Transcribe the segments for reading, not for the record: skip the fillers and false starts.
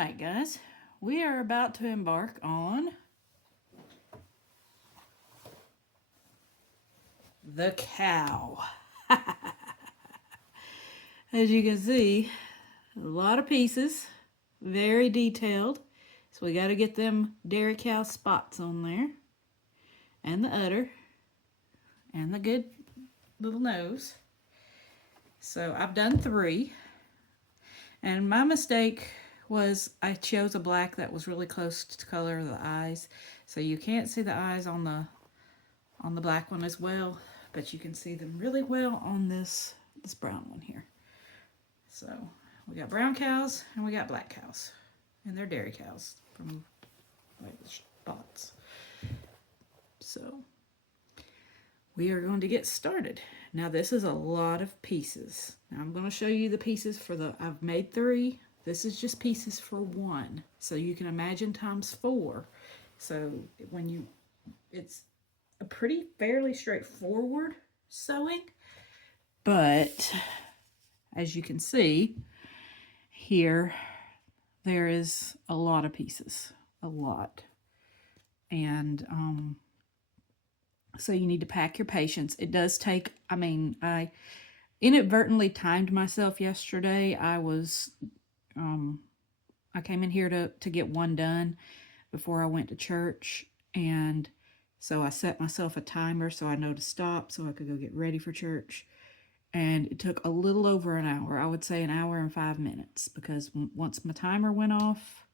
right, guys, we are about to embark on the cow. As you can see, a lot of pieces, very detailed. So we got to get them dairy cow spots on there, and the udder, and the good little nose. So I've done 3, and my mistake was I chose a black that was really close to the color of the eyes. So you can't see the eyes on the black one as well, but you can see them really well on this brown one here. So we got brown cows and we got black cows, and they're dairy cows from like the spots. So we are going to get started. Now this is a lot of pieces. Now I'm going to show you the pieces for I've made 3. This is just pieces for 1. So you can imagine times 4. So it's a pretty fairly straightforward sewing, but as you can see here, there is a lot of pieces, a lot. And so you need to pack your patience. It does take, I inadvertently timed myself yesterday. I came in here to get 1 done before I went to church, and so I set myself a timer so I know to stop so I could go get ready for church. And it took a little over an hour. I would say an hour and 5 minutes, because once my timer went off,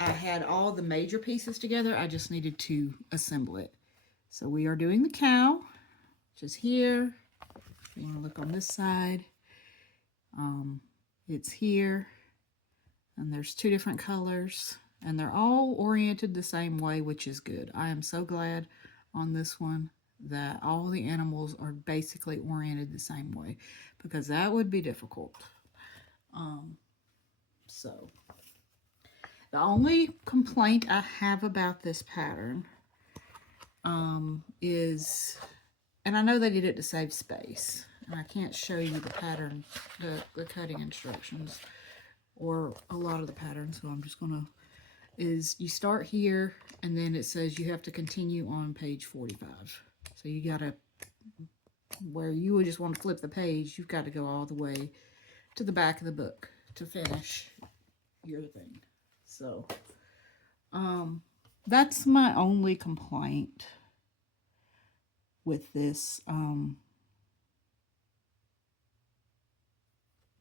I had all the major pieces together. I just needed to assemble it. So we are doing the cow, which is here. If you want to look on this side, it's here, and there's 2 different colors, and they're all oriented the same way, which is good. I am so glad on this one that all the animals are basically oriented the same way, because that would be difficult. So the only complaint I have about this pattern is, and I know they did it to save space, and I can't show you the pattern, the cutting instructions, or a lot of the patterns, so I'm just gonna, is you start here, and then it says you have to continue on page 45. So you gotta, where you would just want to flip the page, you've got to go all the way to the back of the book to finish your thing. So that's my only complaint with this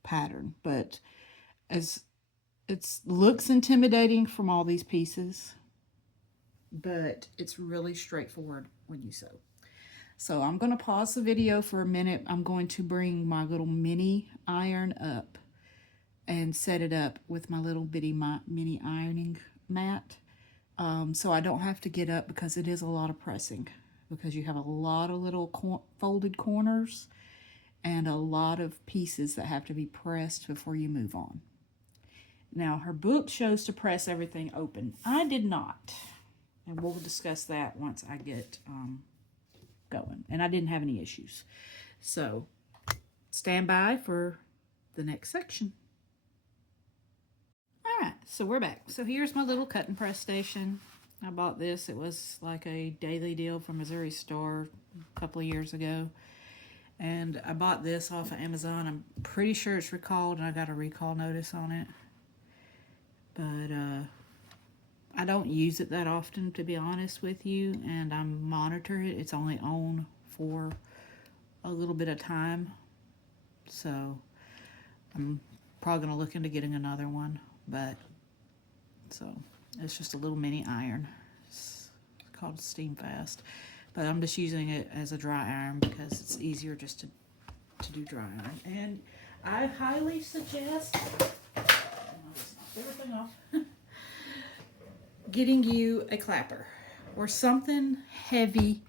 pattern, but as it looks intimidating from all these pieces, but it's really straightforward when you sew. So I'm going to pause the video for a minute. I'm going to bring my little mini iron up and set it up with my little bitty mini ironing mat, so I don't have to get up, because it is a lot of pressing, because you have a lot of little folded corners and a lot of pieces that have to be pressed before you move on. Now, her book shows to press everything open. I did not, and we'll discuss that once I get going. And I didn't have any issues. So stand by for the next section. All right, so we're back. So here's my little cut and press station. I bought this. It was like a daily deal from Missouri Star a couple of years ago. And I bought this off of Amazon. I'm pretty sure it's recalled, and I got a recall notice on it. But I don't use it that often, to be honest with you, and I monitor it. It's only on for a little bit of time, so I'm probably going to look into getting another one. But so it's just a little mini iron. It's called Steam Fast, but I'm just using it as a dry iron because it's easier just to do dry iron. And I highly suggest, everything off, getting you a clapper or something heavy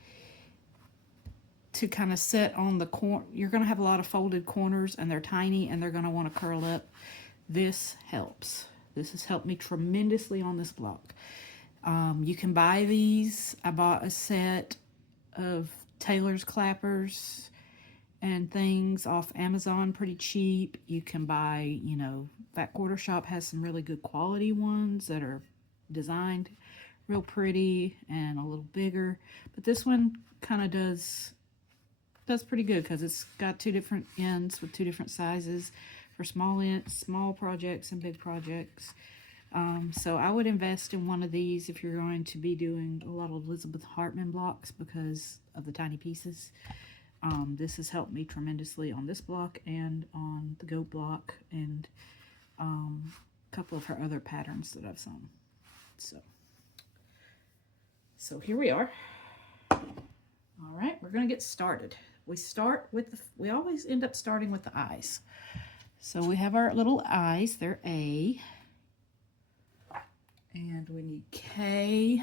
to kind of set on the corner. You're going to have a lot of folded corners, and they're tiny, and they're going to want to curl up. This helps. This has helped me tremendously on this block. You can buy these. I bought a set of tailor's clappers and things off Amazon pretty cheap. You can buy, you know, Fat Quarter Shop has some really good quality ones that are designed real pretty and a little bigger. But this one kind of does pretty good because it's got two different ends with two different sizes for small projects and big projects. So I would invest in one of these if you're going to be doing a lot of Elizabeth Hartman blocks because of the tiny pieces. This has helped me tremendously on this block and on the goat block and a couple of her other patterns that I've sewn. So here we are. All right, we're going to get started. We always end up starting with the eyes. So we have our little eyes, they're A. And we need K.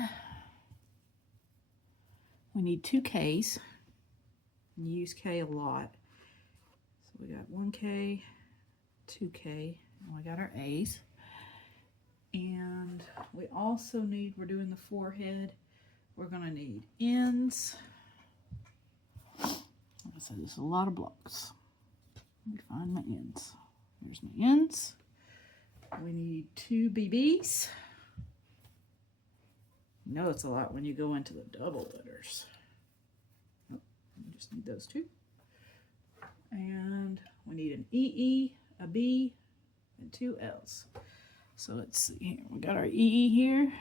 We need 2 Ks. You use K a lot. So we got 1K, 2K, and we got our A's. And we also need, we're doing the forehead, we're going to need ends. Like I said, there's a lot of blocks. Let me find my ends. There's my ends. We need 2 BBs. You know it's a lot when you go into the double letters. Oh, we just need those 2. And we need an EE, a B, and 2 L's. So let's see here. We got our EE here.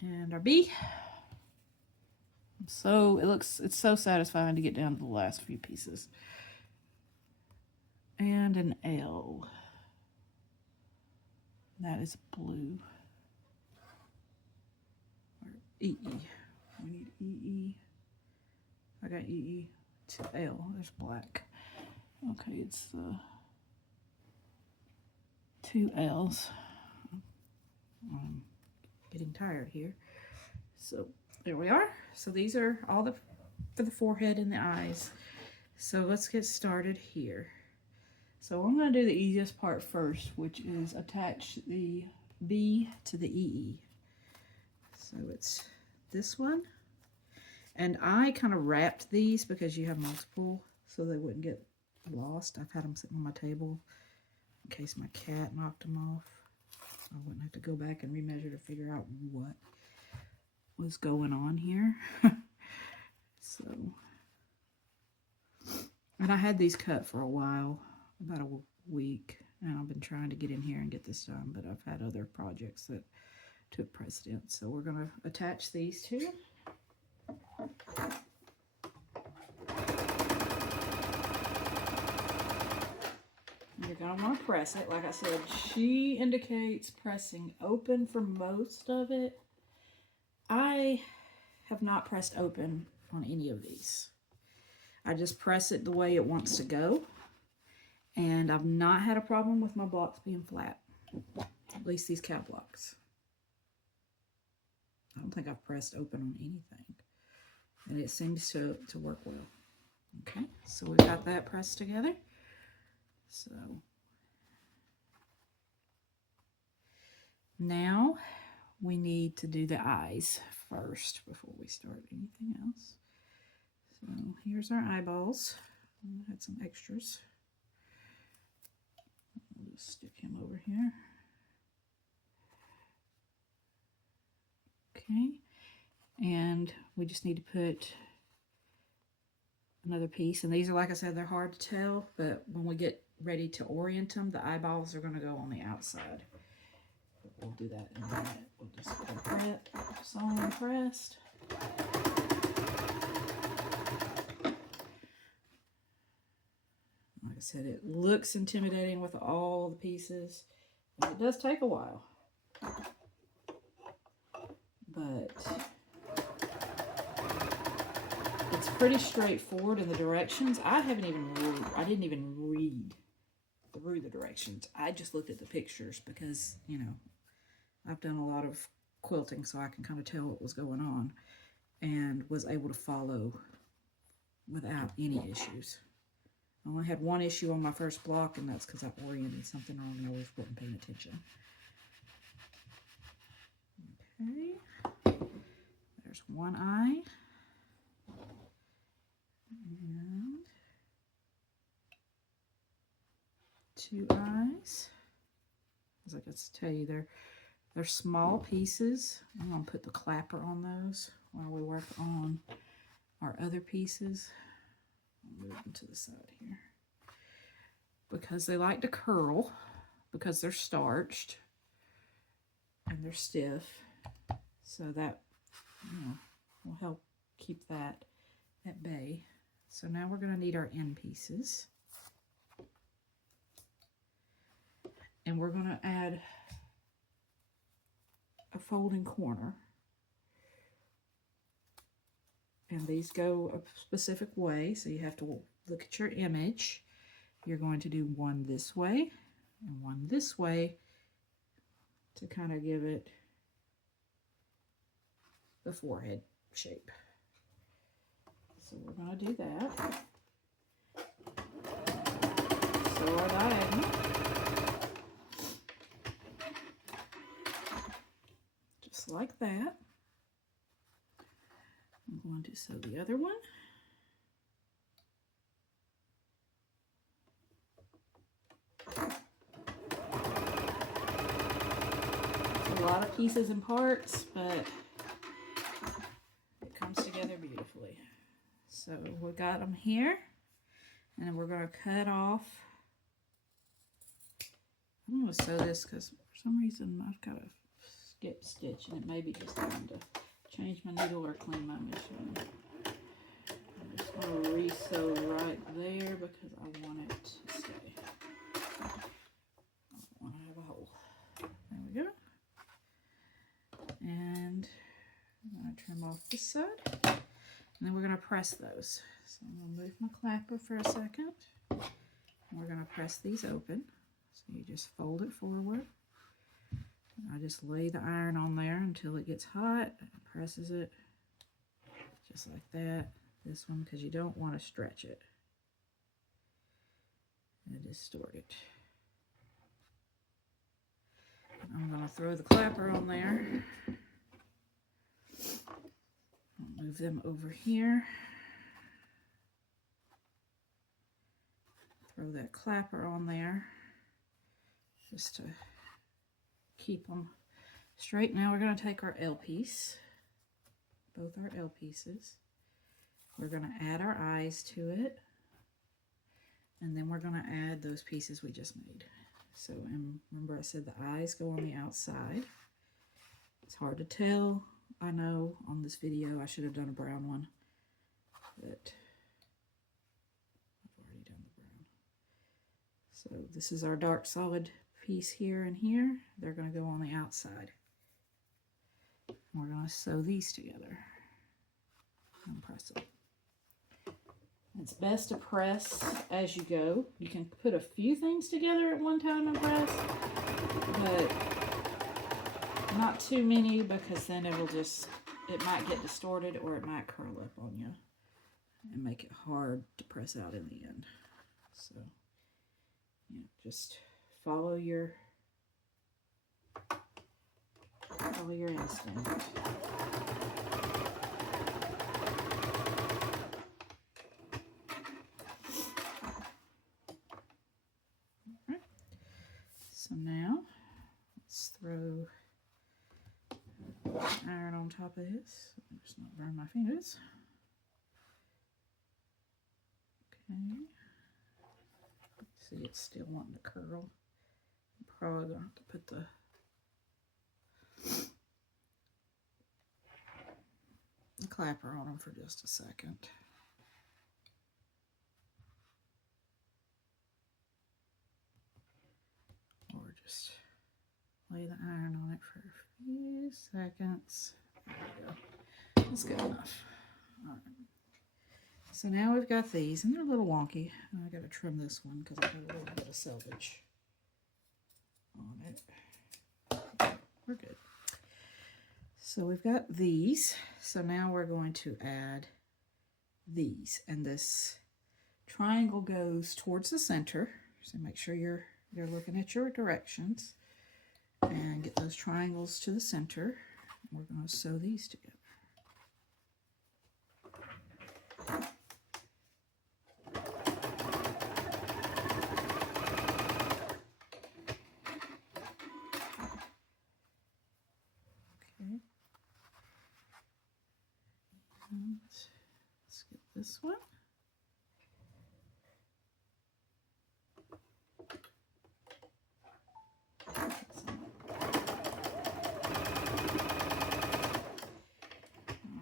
And our B. So it's so satisfying to get down to the last few pieces. And an L. That is blue. Or EE. We need EE. I got EE to L. There's black. Okay, it's 2 L's. I'm getting tired here. So there we are. So these are all for the forehead and the eyes. So let's get started here. So I'm going to do the easiest part first, which is attach the B to the EE. So it's this one. And I kind of wrapped these because you have multiple so they wouldn't get lost. I've had them sitting on my table in case my cat knocked them off. I wouldn't have to go back and remeasure to figure out what was going on here. So, and I had these cut for a while, about a week, and I've been trying to get in here and get this done, but I've had other projects that took precedence. So we're going to attach these two. You're going to want to press it. Like I said, she indicates pressing open for most of it. I have not pressed open on any of these. I just press it the way it wants to go. And I've not had a problem with my blocks being flat. At least these cow blocks. I don't think I've pressed open on anything. And it seems to work well. Okay, so we've got that pressed together. So now we need to do the eyes first before we start anything else. So here's our eyeballs. I had some extras. I'll just stick him over here. Okay, and we just need to put another piece. And these are, like I said, they're hard to tell, but when we get ready to orient them, the eyeballs are going to go on the outside. We'll do that in a minute. We'll just put that sewn and pressed. Like I said, it looks intimidating with all the pieces, but it does take a while. But it's pretty straightforward in the directions. I didn't even read through the directions. I just looked at the pictures because, you know, I've done a lot of quilting, so I can kind of tell what was going on and was able to follow without any issues. I only had one issue on my first block, and that's because I oriented something wrong and I wasn't paying attention. Okay, there's one eye. And two eyes. As I got to tell you, they're small pieces. I'm going to put the clapper on those while we work on our other pieces. I'll move them to the side here. Because they like to curl, because they're starched and they're stiff. So that, will help keep that at bay. So now we're going to need our end pieces. And we're going to add a folding corner. And these go a specific way, so you have to look at your image. You're going to do one this way and one this way to kind of give it the forehead shape. So we're going to do that. So our diagonal. Just like that. I'm going to sew the other one. It's a lot of pieces and parts, but it comes together beautifully. So we got them here, and then we're going to cut off. I'm going to sew this because for some reason I've got a skip stitch, and it may be just time to change my needle or clean my machine. I'm just going to re-sew right there because I want it to stay. I don't want to have a hole. There we go. And I'm going to trim off this side. And then we're going to press those. So I'm going to move my clapper for a second. And we're going to press these open. So you just fold it forward. I just lay the iron on there until it gets hot. It presses it just like that. This one, because you don't want to stretch it and distort it. I'm going to throw the clapper on there. I'll move them over here. Throw that clapper on there just to keep them straight. Now we're going to take our L piece, both our L pieces. We're going to add our eyes to it, and then we're going to add those pieces we just made. So, and remember I said the eyes go on the outside. It's hard to tell, I know, on this video. I should have done a brown one, but I've already done the brown. So this is our dark solid piece here and here. They're going to go on the outside. We're going to sew these together and press them. It's best to press as you go. You can put a few things together at one time and press, but not too many, because then it might get distorted or it might curl up on you and make it hard to press out in the end. So, yeah, just follow your instinct. Right. So now let's throw iron on top of this. Just not burn my fingers. Okay. See, it's still wanting to curl. I'm probably going to have to put the clapper on them for just a second. Or just lay the iron on it for a few seconds. There we go. That's good enough. All right. So now we've got these, and they're a little wonky. I got to trim this one because I got a little bit of selvage on it. We're good. So we've got these. So now we're going to add these, and this triangle goes towards the center. So make sure you're looking at your directions and get those triangles to the center. We're going to sew these together. this one.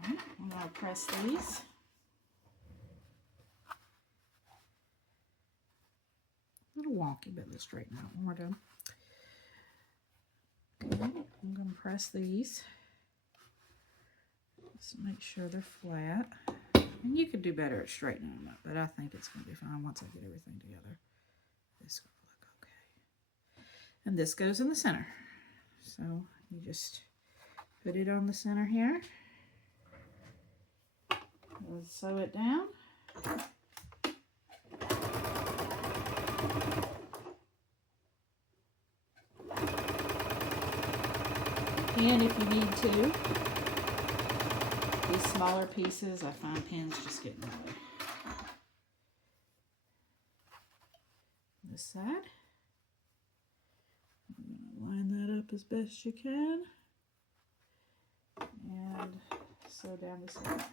Alright, I'm going to press these. A little wonky, but let's straighten out when we're done. Okay, I'm going to press these. Just make sure they're flat. And you could do better at straightening them up, but I think it's going to be fine once I get everything together. This will look okay. And this goes in the center. So you just put it on the center here. We'll sew it down. And if you need to, these smaller pieces, I find pins just get in the way. This side. I'm going to line that up as best you can. And sew down the side.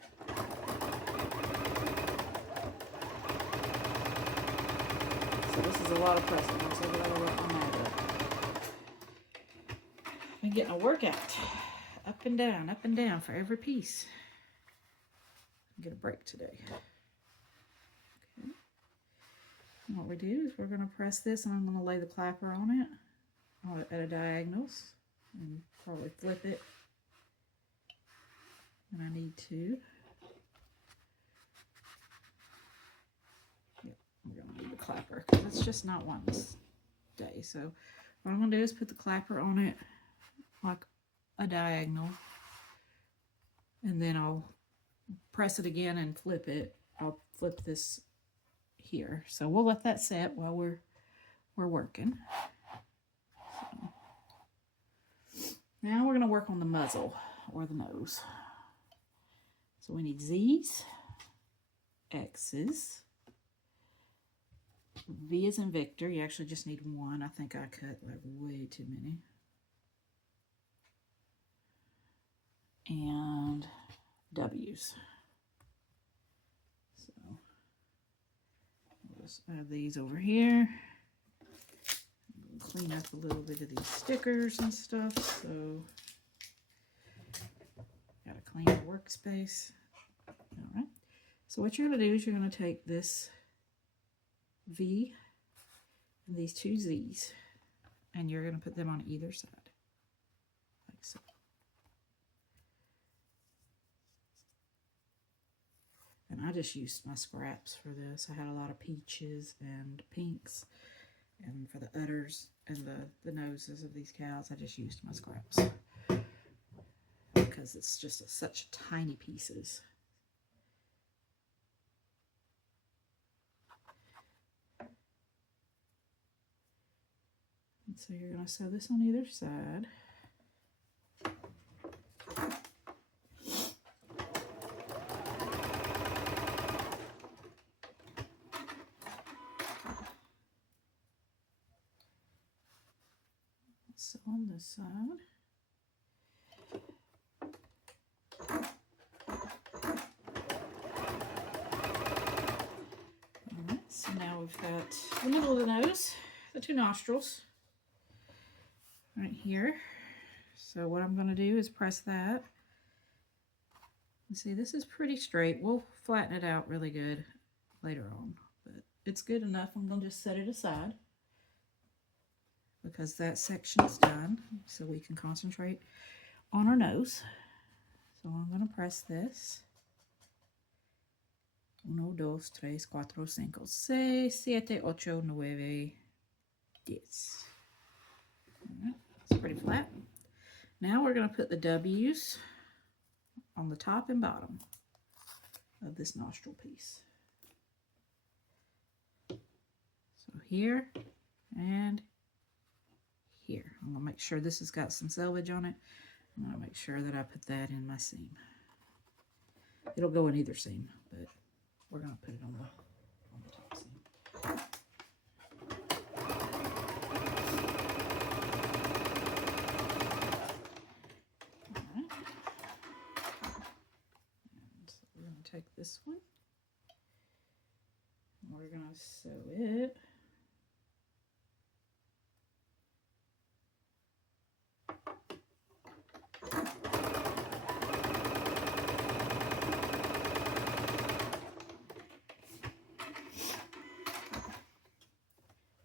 So this is a lot of pressing. Once I get all the way on that up. I'm getting a workout. Up and down for every piece. Get a break today. Okay. And what we do is we're going to press this, and I'm going to lay the clapper on it at a diagonals and probably flip it. And I need to. Yep, we're going to need the clapper because it's just not one day. So what I'm going to do is put the clapper on it like a diagonal, and then I'll press it again and flip it. I'll flip this here. So we'll let that set while we're working. So now we're going to work on the muzzle or the nose. So we need Z's, X's, V as in Victor. You actually just need one. I think I cut like way too many. And W's. So we'll just add these over here. Clean up a little bit of these stickers and stuff. So gotta clean the workspace. All right. So what you're gonna do is you're gonna take this V and these two Z's, and you're gonna put them on either side, like so. And I just used my scraps for this. I had a lot of peaches and pinks. And for the udders and the noses of these cows, I just used my scraps. Because it's just such tiny pieces. And so you're going to sew this on either side. So on this side. Alright, so now we've got the middle of the nose, the two nostrils, right here. So what I'm going to do is press that. You see, this is pretty straight. We'll flatten it out really good later on, but it's good enough. I'm going to just set it aside, because that section is done, so we can concentrate on our nose. So I'm going to press this. 1, 2, 3, 4, 5, 6, 7, 8, 9, 10. Alright, it's pretty flat. Now we're going to put the W's on the top and bottom of this nostril piece. So here and here. I'm going to make sure this has got some selvage on it. I'm going to make sure that I put that in my seam. It'll go in either seam, but we're going to put it on the top seam. All right. And so we're going to take this one we're going to sew it.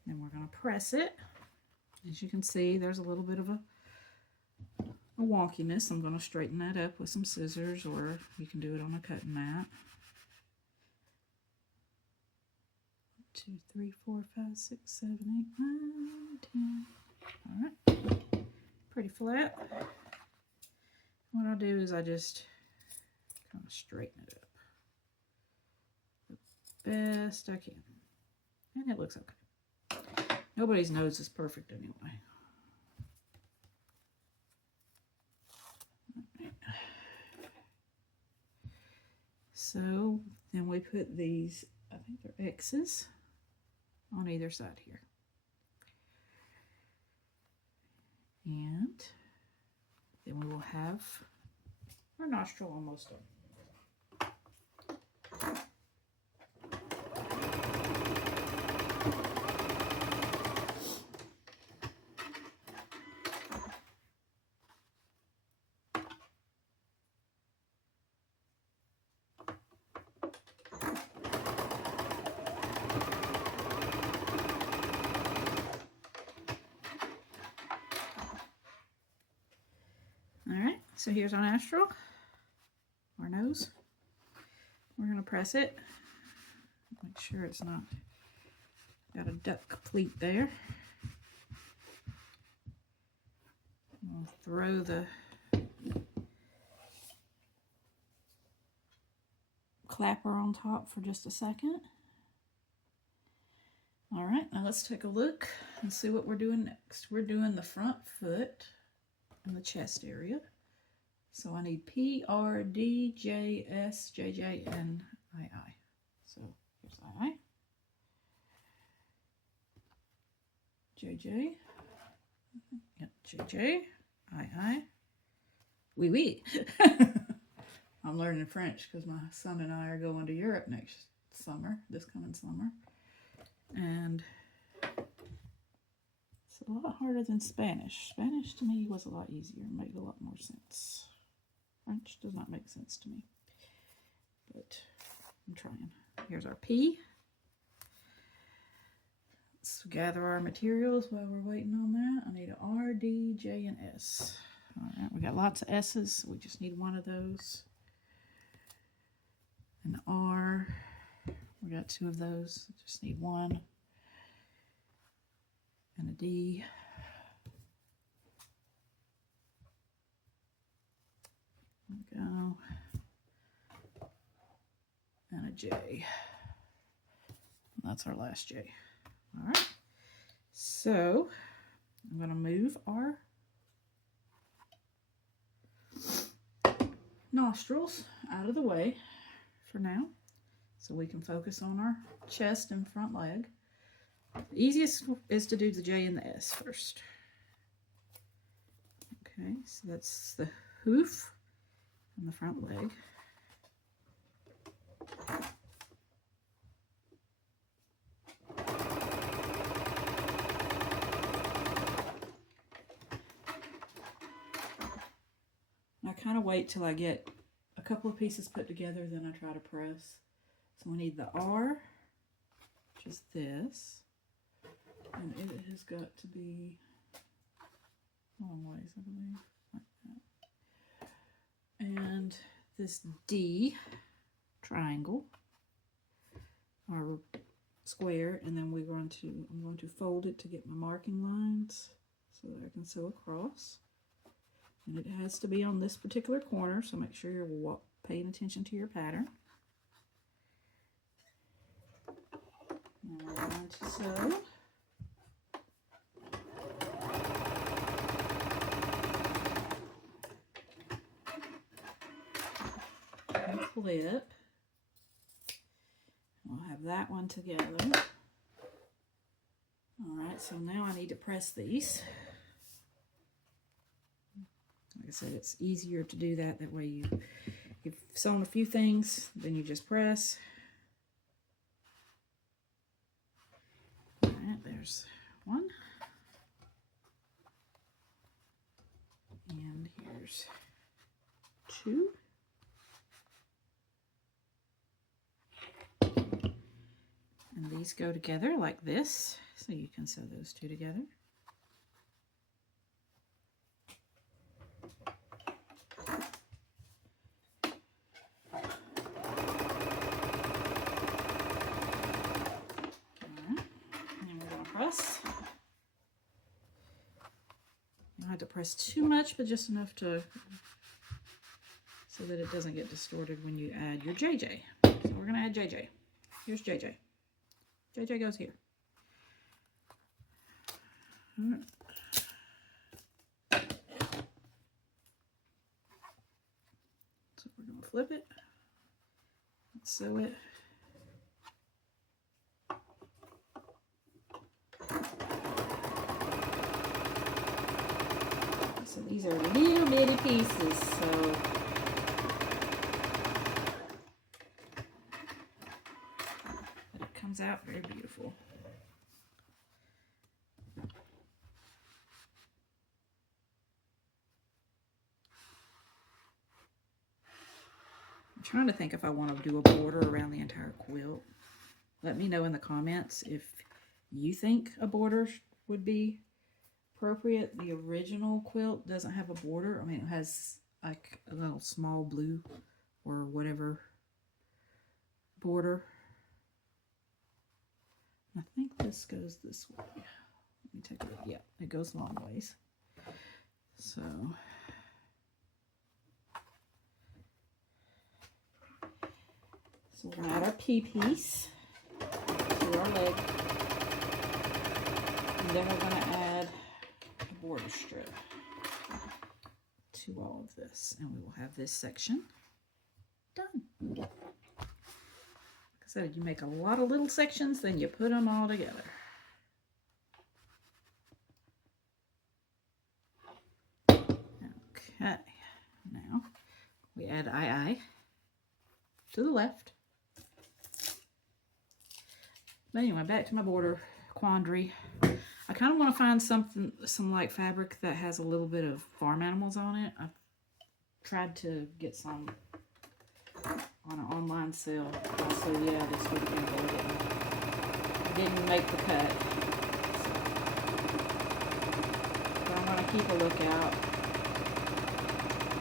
Then we're going to press it. As you can see, there's a little bit of a wonkiness. I'm going to straighten that up with some scissors, or you can do it on a cutting mat. 2, 3, 4, 5, 6, 7, 8, 9, 10. All right, pretty flat. What I'll do is I just kind of straighten it up the best I can, and it looks okay. Nobody's nose is perfect anyway. So then we put these, I think they're X's, on either side here. And then we will have our nostril almost done. Alright, so here's our nostril, our nose. We're going to press it. Make sure it's not got a duck pleat there. We'll throw the clapper on top for just a second. Alright, now let's take a look and see what we're doing next. We're doing the front foot and the chest area. So I need P, R, D, J, S, J, J, and I, I. So here's I, J, J, yep, J, J, I, oui, oui. I'm learning French because my son and I are going to Europe next summer, this coming summer. And it's a lot harder than Spanish. Spanish to me was a lot easier and made a lot more sense. French does not make sense to me, but I'm trying. Here's our P. Let's gather our materials while we're waiting on that. I need an R, D, J, and S. All right, we got lots of S's, so we just need one of those. An R, we got 2 of those, just need one. And a D. There we go. And a J. That's our last J. All right. So I'm going to move our nostrils out of the way for now, so we can focus on our chest and front leg. The easiest is to do the J and the S first. Okay, so that's the hoof and the front leg. I kind of wait till I get a couple of pieces put together, then I try to press. So we need the R, which is this, and it has got to be long ways, I believe, like that. And this D triangle, or square, and then I'm going to fold it to get my marking lines so that I can sew across. And it has to be on this particular corner, so make sure you're paying attention to your pattern. Now we're going to sew. And flip. We'll have that one together. Alright, so now I need to press these. Like I said, it's easier to do that. That way you've sewn a few things, then you just press. there's one. And here's two. And these go together like this, so you can sew those two together. Press. You don't have to press too much, but just enough to so that it doesn't get distorted when you add your JJ. So we're going to add JJ. Here's JJ. JJ goes here. So we're going to flip it, sew it. So these are little bitty pieces, so but it comes out very beautiful. I'm trying to think if I want to do a border around the entire quilt. Let me know in the comments if you think a border would be appropriate. The original quilt doesn't have a border. I mean, it has like a little small blue or whatever border. I think this goes this way. Let me take a look. Yeah, it goes long ways. So we're gonna add our P-piece to our leg. And then we're gonna add a border strip to all of this. And we will have this section done. Like I said, you make a lot of little sections, then you put them all together. Okay, now we add II to the left. But anyway, back to my border quandary. I kind of want to find some like fabric that has a little bit of farm animals on it. I've tried to get some on an online sale. Also, yeah, this would have been didn't make the cut. But I'm going to keep a lookout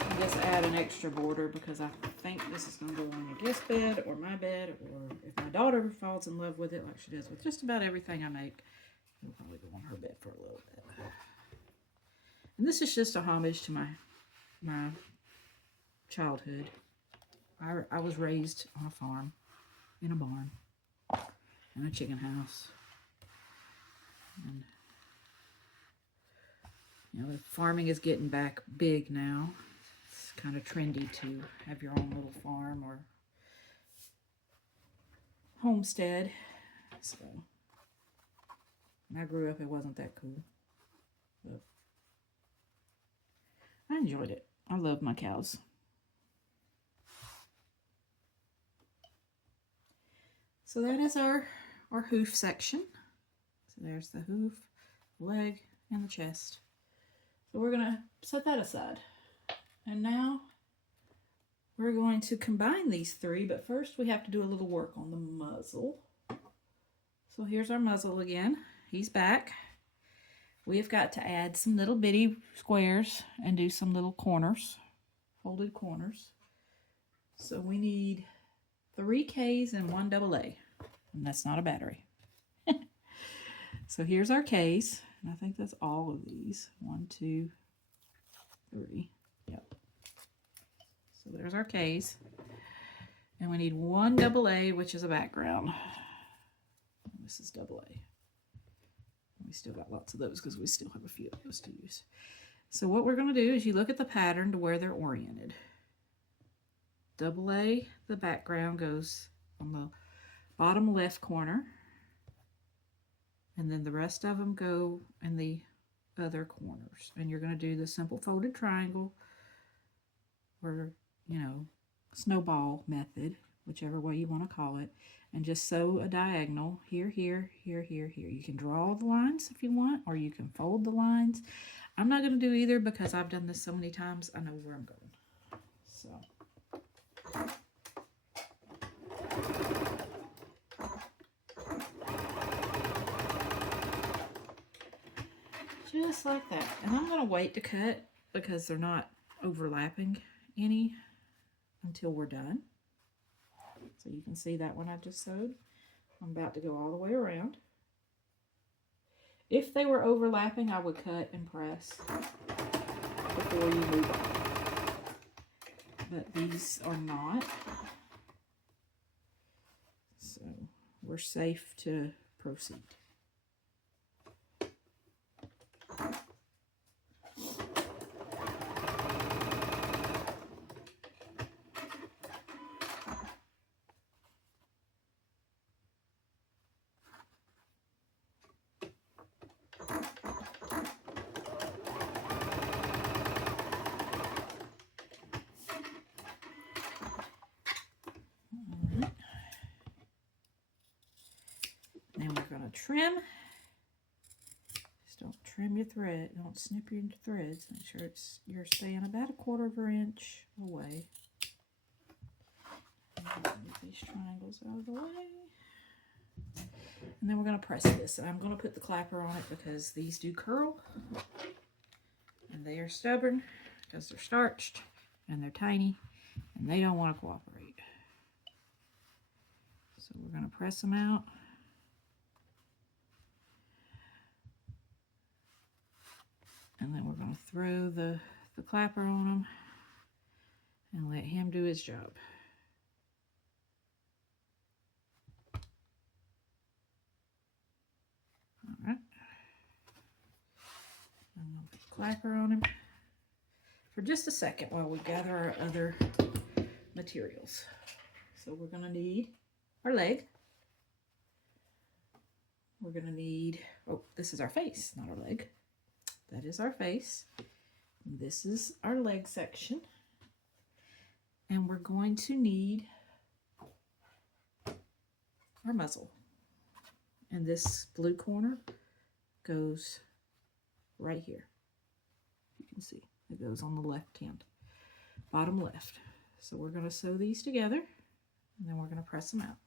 and just add an extra border because I think this is going to go on your guest bed or my bed, or if my daughter falls in love with it like she does with just about everything I make, it'll probably go on her bed for a little bit. And this is just a homage to my childhood. I was raised on a farm, in a barn, in a chicken house. And, you know, the farming is getting back big now. It's kind of trendy to have your own little farm or homestead. So, when I grew up, it wasn't that cool. But I enjoyed it. I love my cows. So that is our hoof section. So there's the hoof, leg, and the chest. So we're going to set that aside. And now we're going to combine these three, but first we have to do a little work on the muzzle. So here's our muzzle again. He's back. We have got to add some little bitty squares and do some little corners, folded corners. So we need 3 Ks and 1 AA. And that's not a battery. So here's our Ks. And I think that's all of these. 1, 2, 3. Yep. So there's our Ks. And we need 1 AA, which is a background. This is AA. We still got lots of those because we still have a few of those to use. So what we're going to do is you look at the pattern to where they're oriented. AA, the background goes on the bottom left corner, and then the rest of them go in the other corners. And you're going to do the simple folded triangle or, you know, snowball method whichever way you want to call it, and just sew a diagonal here, here, here, here, here. You can draw the lines if you want, or you can fold the lines. I'm not going to do either because I've done this so many times, I know where I'm going. So. Just like that. And I'm going to wait to cut because they're not overlapping any until we're done. So you can see that one I just sewed. I'm about to go all the way around. If they were overlapping, I would cut and press before you move on. But these are not. So we're safe to proceed. Then we're going to trim. Just don't trim your thread. Don't snip your threads. Make sure you're staying about 1/4 inch away. Move these triangles out of the way. And then we're going to press this. And I'm going to put the clapper on it because these do curl. And they are stubborn because they're starched and they're tiny and they don't want to cooperate. So we're going to press them out. And then we're going to throw the clapper on them and let him do his job. All right. I'm going to put the clapper on him for just a second while we gather our other materials. So we're going to need our leg. We're going to need, oh, this is our face, not our leg. That is our face. This is our leg section. And we're going to need our muzzle. And this blue corner goes right here. You can see it goes on the left hand, bottom left. So we're going to sew these together and then we're going to press them out.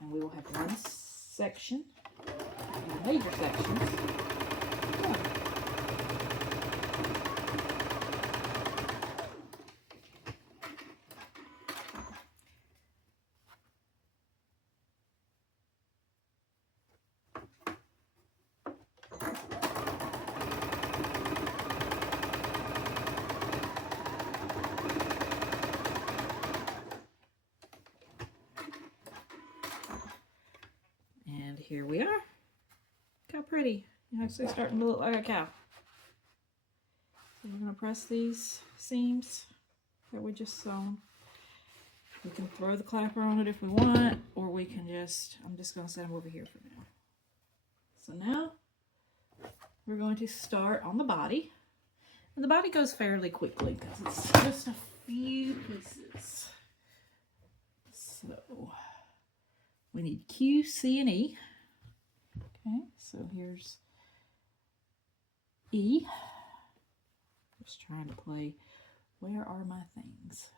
And we will have one section, the major sections. Here we are. Look how pretty. You're actually starting to look like a cow. So we're going to press these seams that we just sewn. We can throw the clapper on it if we want, or we can just, I'm just going to set them over here for now. So now we're going to start on the body. And the body goes fairly quickly because it's just a few pieces. So we need Q, C, and E. Okay, so here's E. Just trying to play, where are my things?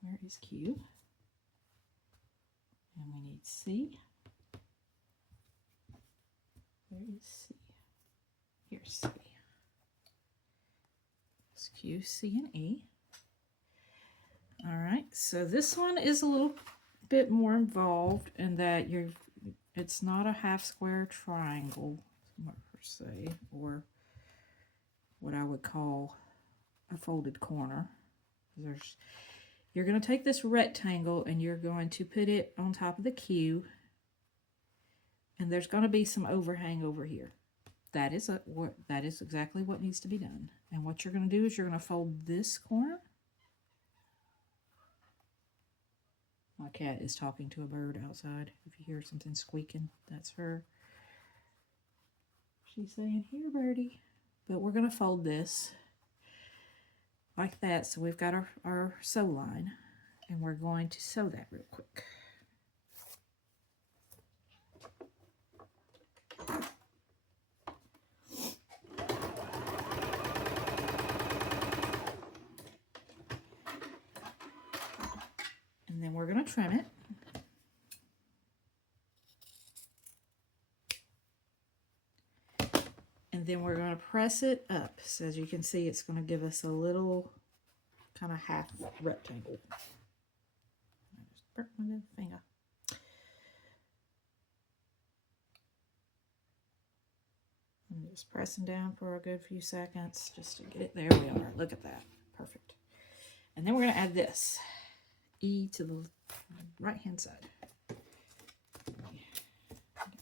Where is Q? And we need C. Where is C? Here's C. It's Q, C, and E. All right, so this one is a little bit more involved in that it's not a half square triangle per se, or what I would call a folded corner. You're going to take this rectangle and you're going to put it on top of the Q, and there's going to be some overhang over here. That is exactly what needs to be done. And what you're going to do is you're going to fold this corner. My cat is talking to a bird outside. If you hear something squeaking, that's her. She's saying, "Here, birdie." But we're going to fold this like that. So we've got our sew line. And we're going to sew that real quick. And then we're going to trim it. And then we're going to press it up. So as you can see, it's going to give us a little kind of half rectangle. I just burnt my little finger. I'm just pressing down for a good few seconds just to get it. There we are. Look at that. Perfect. And then we're going to add this. E to the right hand side. Get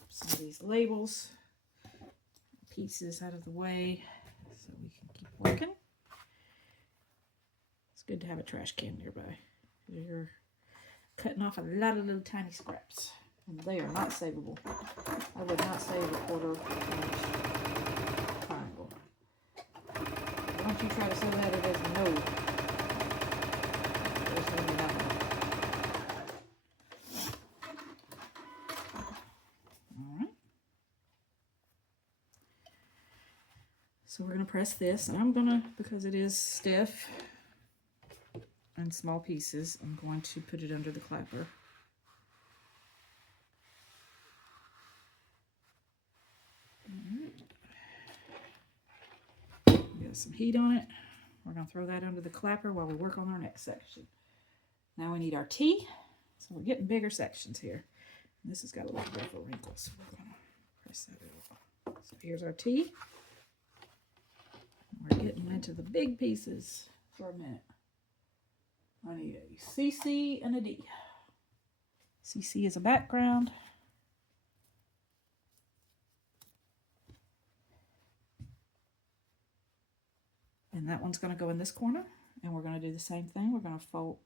some of these labels, pieces out of the way so we can keep working. It's good to have a trash can nearby. You're cutting off a lot of little tiny scraps, and they are not savable. I would not save a 1/4 inch triangle. Once you try to sew that, it is no. There's no way that one. All right. So we're going to press this, and I'm going to, because it is stiff and small pieces, I'm going to put it under the clapper. Got some heat on it. We're going to throw that under the clapper while we work on our next section. Now we need our T, so we're getting bigger sections here. This has got a little bit of a wrinkle, so we're going to press that over. So here's our T. We're getting into the big pieces for a minute. I need a CC and a D. CC is a background. And that one's going to go in this corner. And we're going to do the same thing. We're going to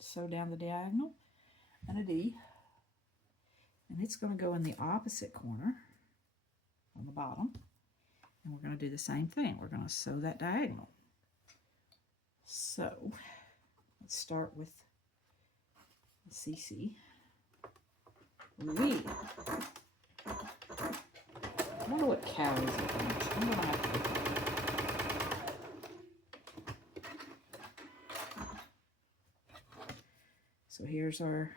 sew down the diagonal and a D. And it's going to go in the opposite corner on the bottom. And we're going to do the same thing. We're going to sew that diagonal. So let's start with the CC. I wonder what cow is looking at. I'm going to have to look at it. So here's our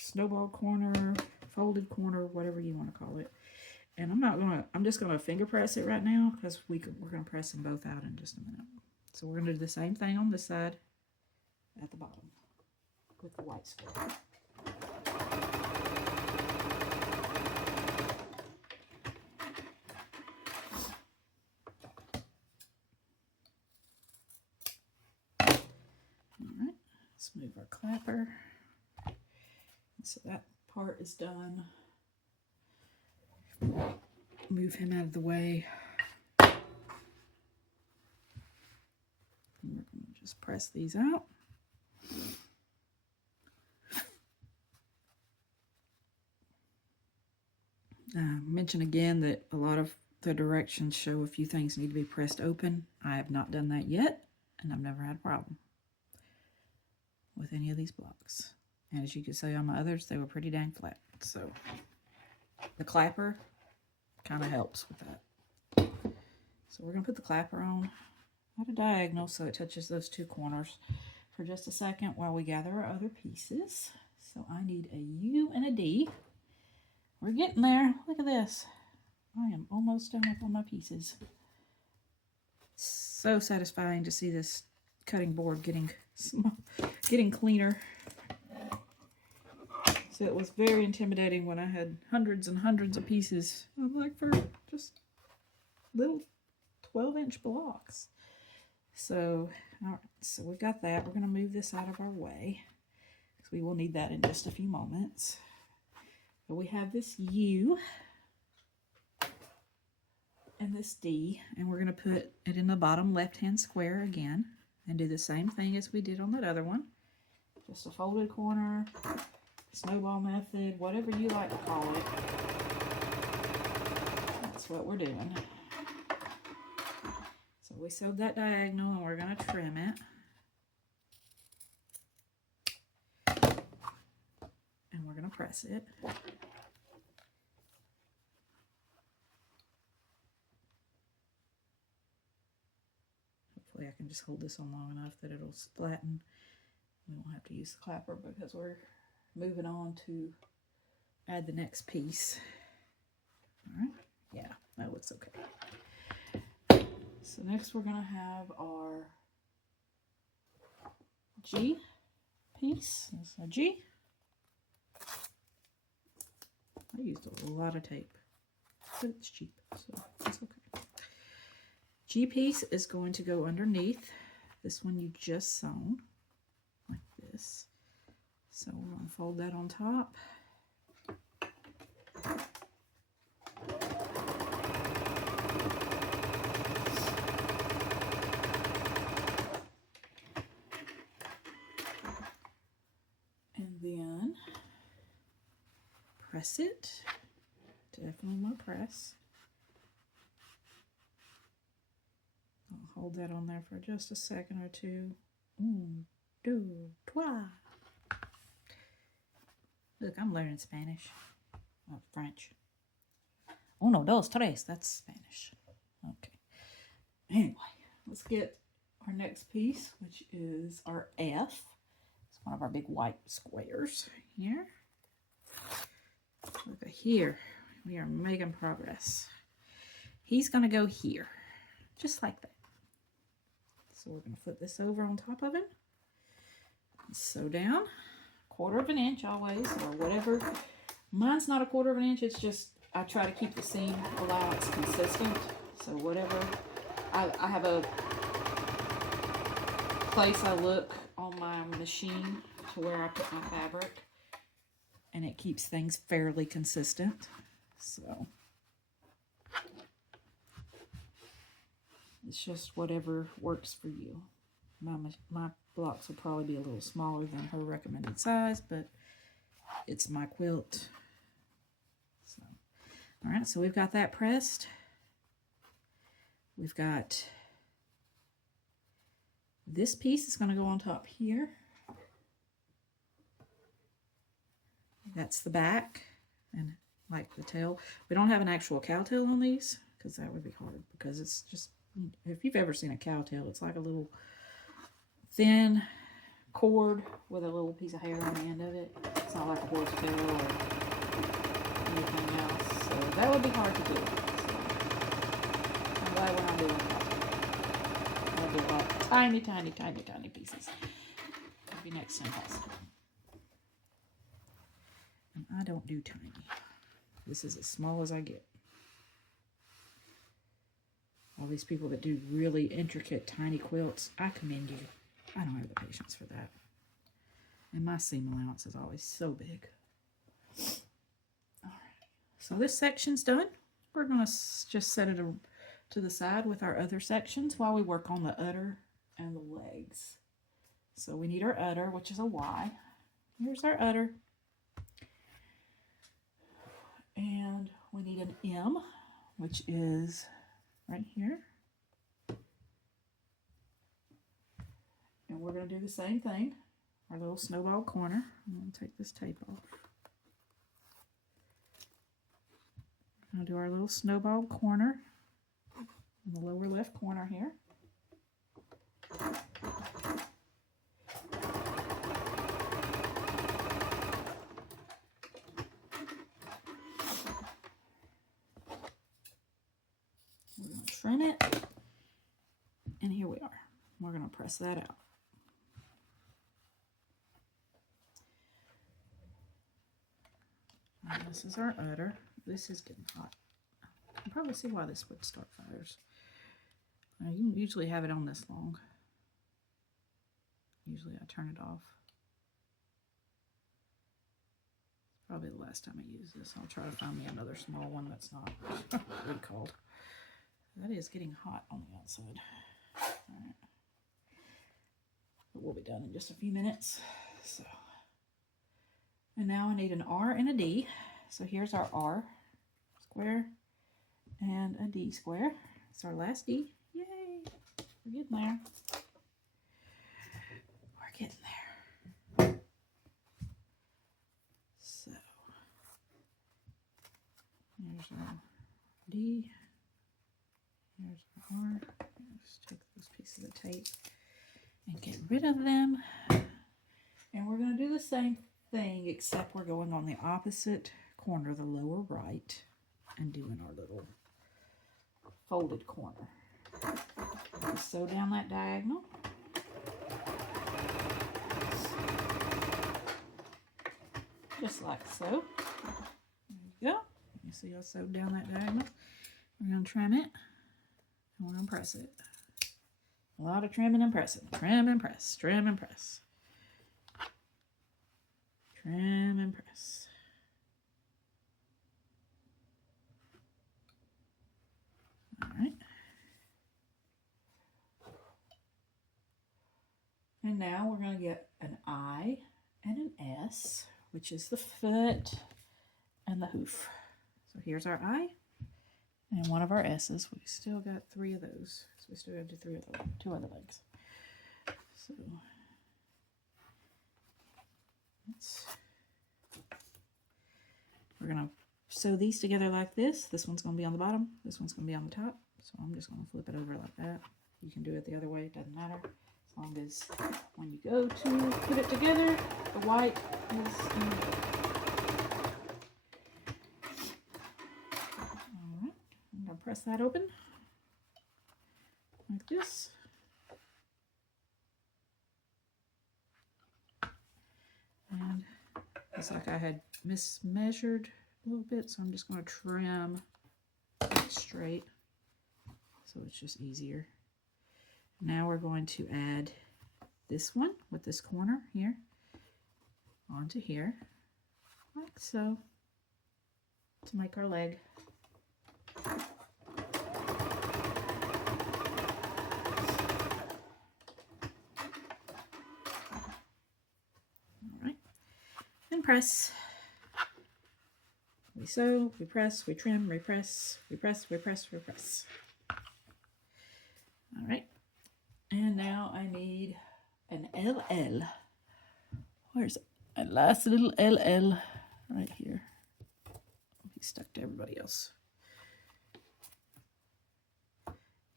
snowball corner, folded corner, whatever you want to call it. And I'm just gonna finger press it right now because we're gonna press them both out in just a minute. So we're gonna do the same thing on this side at the bottom with the white square. Alright, let's move our clapper. So that part is done. Move him out of the way. And we're going to just press these out. Mention again that a lot of the directions show a few things need to be pressed open. I have not done that yet, and I've never had a problem with any of these blocks. And as you can see on my others, they were pretty dang flat. So the clapper kind of helps with that. So we're going to put the clapper on at a diagonal so it touches those two corners for just a second while we gather our other pieces. So I need a U and a D. We're getting there. Look at this. I am almost done with all my pieces. So satisfying to see this cutting board getting cleaner. So it was very intimidating when I had hundreds and hundreds of pieces. I'm like, for just little 12-inch blocks. So, all right, so we've got that. We're going to move this out of our way because we will need that in just a few moments. But we have this U and this D, and we're going to put it in the bottom left-hand square again and do the same thing as we did on that other one. Just a folded corner, snowball method, whatever you like to call it. That's what we're doing. So we sewed that diagonal and we're going to trim it. we're going to press it. Hopefully I can just hold this on long enough that it'll flatten. We won't have to use the clapper because we're moving on to add the next piece. All right, yeah, that looks okay. So next we're going to have our G piece. This is a G. I used a lot of tape, but it's cheap, so it's okay. G piece is going to go underneath this one you just sewn, like this. So we're going to fold that on top. And then press it. Definitely more press. I'll hold that on there for just a second or two. 1, 2, 3. Look, I'm learning Spanish. Oh, French. 1, 2, 3. That's Spanish. Okay. Anyway, let's get our next piece, which is our F. It's one of our big white squares here. Look at here. We are making progress. He's going to go here, just like that. So we're going to flip this over on top of him. Sew down 1/4 inch always, or whatever. Mine's not 1/4 inch. It's just I try to keep the seam allowance consistent. So whatever. I have a place I look on my machine to where I put my fabric, and it keeps things fairly consistent. So it's just whatever works for you. My blocks will probably be a little smaller than her recommended size, but it's my quilt. So, all right, so we've got that pressed. We've got this piece is going to go on top here. That's the back and like the tail. We don't have an actual cow tail on these because that would be hard, because it's just, if you've ever seen a cow tail, it's like a little thin cord with a little piece of hair on the end of it. It's not like a horse tail or anything else. So that would be hard to do. So I'm glad we're not doing that. I'll do about tiny, tiny, tiny, tiny pieces. Maybe next time possible. And I don't do tiny. This is as small as I get. All these people that do really intricate tiny quilts, I commend you. I don't have the patience for that. And my seam allowance is always so big. All right. So this section's done. We're going to just set it to the side with our other sections while we work on the udder and the legs. So we need our udder, which is a Y. Here's our udder. And we need an M, which is right here. And we're going to do the same thing. Our little snowball corner. I'm going to take this tape off. We're going to do our little snowball corner in the lower left corner here. We're going to trim it. And here we are. We're going to press that out. And this is our udder. This is getting hot. You can probably see why this would start fires. You usually have it on this long. Usually I turn it off. It's probably the last time I use this. I'll try to find me another small one that's not recalled. That is getting hot on the outside. All right. But we'll be done in just a few minutes. So, and now I need an R and a D. So here's our R square and a D square. It's our last D. Yay! We're getting there. We're getting there. So There's our D. Here's our R. Let's take those pieces of tape and get rid of them. And we're going to do the same thing, except we're going on the opposite corner, the lower right, and doing our little folded corner. Just sew down that diagonal. Just like so. There you go. You see I sewed down that diagonal. We're going to trim it, and we're going to press it. A lot of trimming and pressing. Trim and press, trim and press. Trim and press. All right. And now we're going to get an I and an S, which is the foot and the hoof. So here's our I and one of our S's. We still got 3 of those. So we still have to do 2 other legs. So we're going to sew these together like this. This one's going to be on the bottom. This one's going to be on the top. So I'm just going to flip it over like that. You can do it the other way. It doesn't matter. As long as when you go to put it together, the white is in the middle. Alright, I'm going to press that open like this. And it's like I had mismeasured a little bit, so I'm just going to trim it straight so it's just easier. Now we're going to add this one with this corner here onto here, like so, to make our leg. All right, and press. We sew, we press, we trim, repress, repress, repress, repress. All right. And now I need an LL. Where's my last little LL? Right here. He's stuck to everybody else.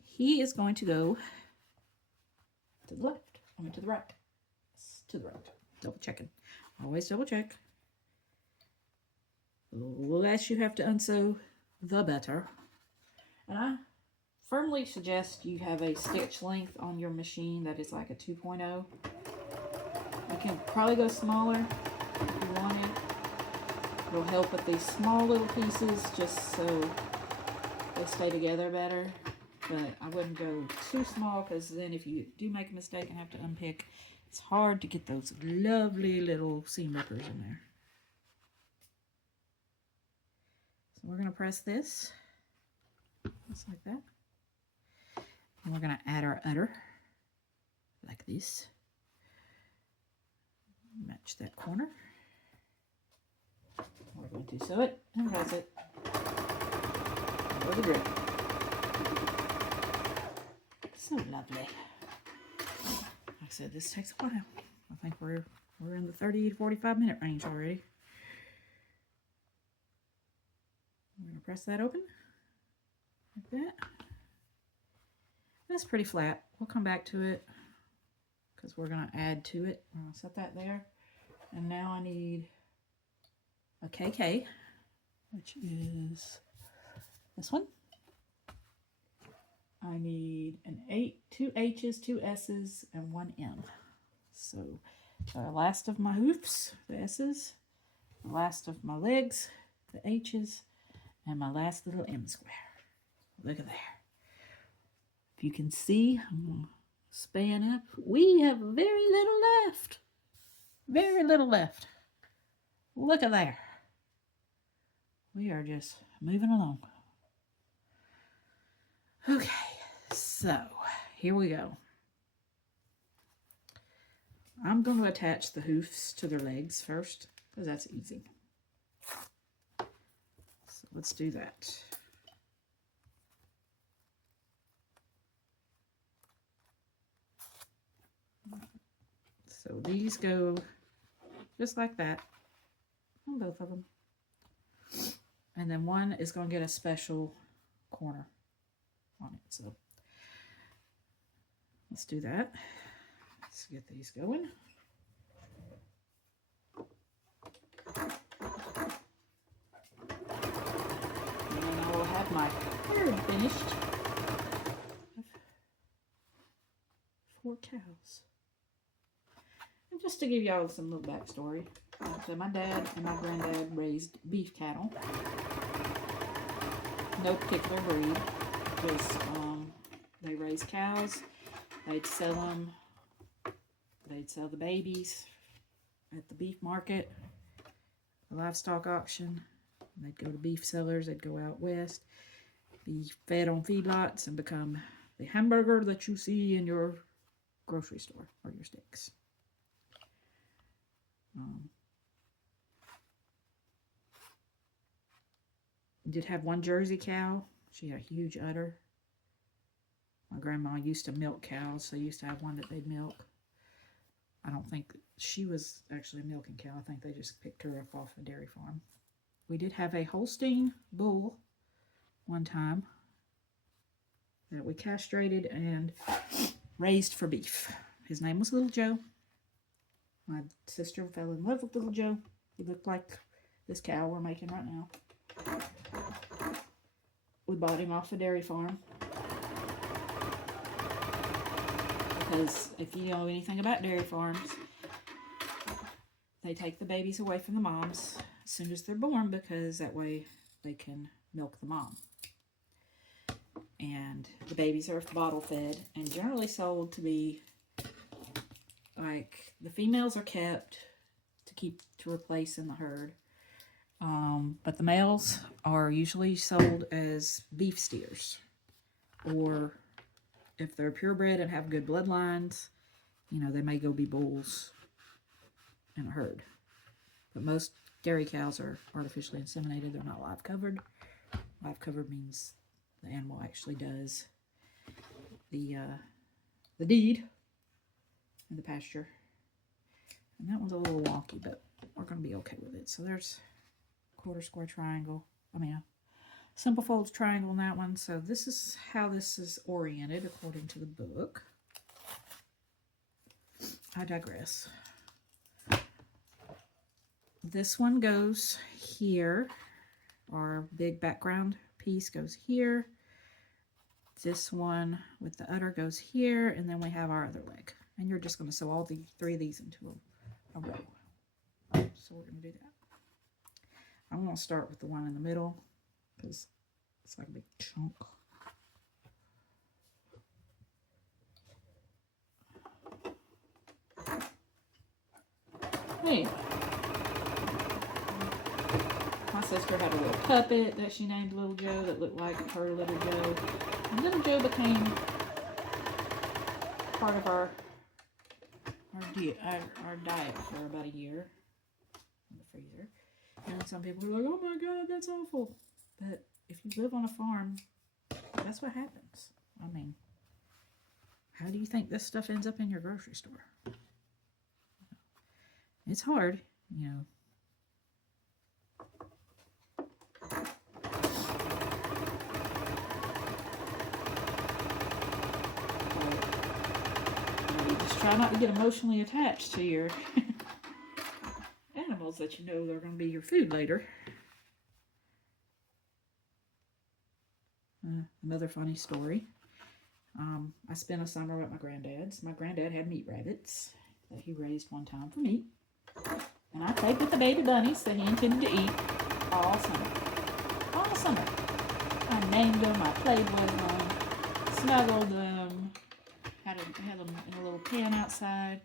He is going to go to the left. I mean to the right. To the right. Double checking. Always double check. The less you have to unsew, the better. And I firmly suggest you have a stitch length on your machine that is like a 2.0. You can probably go smaller if you wanted. It'll help with these small little pieces just so they stay together better. But I wouldn't go too small, because then if you do make a mistake and have to unpick, it's hard to get those lovely little seam rippers in there. So we're going to press this just like that. And we're going to add our udder like this. Match that corner. We're going to sew it and press it for the grip. So lovely. Like I said, this takes a while. I think we're in the 30 to 45 minute range already. We're going to press that open like that. That's pretty flat. We'll come back to it because we're going to add to it. I'm going to set that there. And now I need a KK, which is this one. I need an 2 H's, 2 S's, and 1 M. So the last of my hoofs, the S's, the last of my legs, the H's, and my last little M square. Look at there. If you can see, I'm going to span up. We have very little left. Very little left. Look at there. We are just moving along. Okay, so here we go. I'm going to attach the hoofs to their legs first, because that's easy. So let's do that. So these go just like that on both of them. And then one is going to get a special corner on it. So let's do that. Let's get these going. And then I will have my herd finished. 4 cows. And just to give y'all some little backstory, so my dad and my granddad raised beef cattle. No particular breed, just they raised cows. They'd sell them. They'd sell the babies at the beef market, the livestock auction. They'd go to beef sellers. They'd go out west, be fed on feedlots, and become the hamburger that you see in your grocery store or your steaks. Did have one Jersey cow. She had a huge udder. My grandma used to milk cows, so used to have one that they'd milk. I don't think she was actually a milking cow. I think they just picked her up off a dairy farm. We did have a Holstein bull one time that we castrated and raised for beef. His name was Little Joe. My sister fell in love with Little Joe. He looked like this cow we're making right now. We bought him off a dairy farm. Because if you know anything about dairy farms, they take the babies away from the moms as soon as they're born, because that way they can milk the mom. And the babies are bottle fed and generally sold to be like, the females are kept to replace in the herd. But the males are usually sold as beef steers, or if they're purebred and have good bloodlines, you know, they may go be bulls in a herd. But most dairy cows are artificially inseminated. They're not live covered. Live covered means the animal actually does the deed in the pasture. And that one's a little wonky, but we're going to be okay with it. So there's a quarter square triangle. I mean, a simple folds triangle in that one. So this is how this is oriented according to the book. I digress. This one goes here. Our big background piece goes here. This one with the udder goes here, and then we have our other leg. And you're just going to sew all the 3 of these into a row. So we're going to do that. I'm going to start with the one in the middle because it's like a big chunk. Anyway, my sister had a little puppet that she named Little Joe that looked like her Little Joe. And Little Joe became part of our diet for about a year in the freezer. And some people are like, oh my God, that's awful. But if you live on a farm, that's what happens. I mean, how do you think this stuff ends up in your grocery store? It's hard, you know. Just try not to get emotionally attached to your animals that you know they're going to be your food later. Another funny story. I spent a summer at my granddad's. My granddad had meat rabbits that he raised one time for meat. And I played with the baby bunnies that he intended to eat all summer. All summer. I named them, I played with them, snuggled them, had them in a little pen outside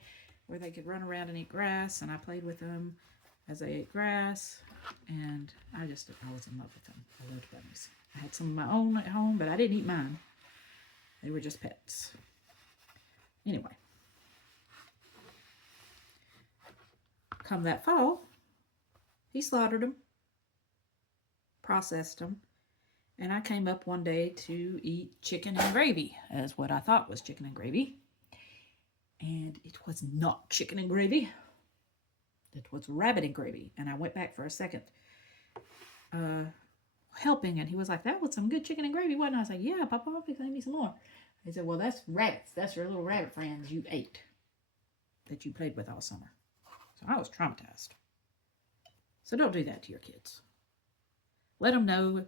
where they could run around and eat grass, and I played with them as they ate grass, and I was in love with them. I loved bunnies. I had some of my own at home, but I didn't eat mine. They were just pets. Anyway. Come that fall, he slaughtered them, processed them, and I came up one day to eat chicken and gravy, as what I thought was chicken and gravy. And it was not chicken and gravy. It was rabbit and gravy. And I went back for a second helping, and he was like, that was some good chicken and gravy, wasn't it? I was like, yeah, Papa, I'll fix me some more. He said, well, that's rabbits. That's your little rabbit friends you ate that you played with all summer. So I was traumatized. So don't do that to your kids. Let them know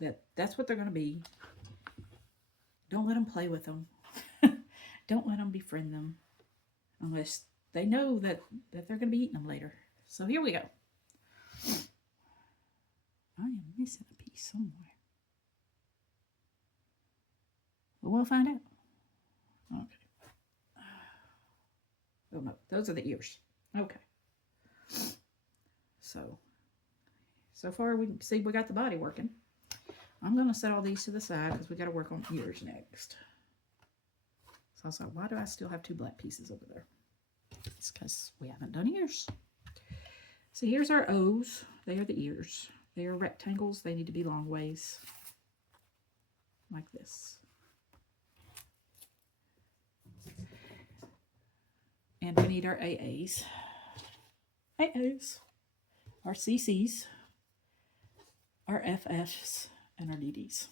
that that's what they're going to be. Don't let them play with them. Don't let them befriend them unless they know that they're going to be eating them later. So here we go. I am missing a piece somewhere. But we'll find out. Okay. Oh no, those are the ears. Okay. So far we can see we got the body working. I'm going to set all these to the side because we got to work on ears next. So I was like, why do I still have 2 black pieces over there? It's because we haven't done ears. So here's our O's. They are the ears. They are rectangles. They need to be long ways. Like this. And we need our AAs. AAs. Our CCs. Our FFs. And our DDs.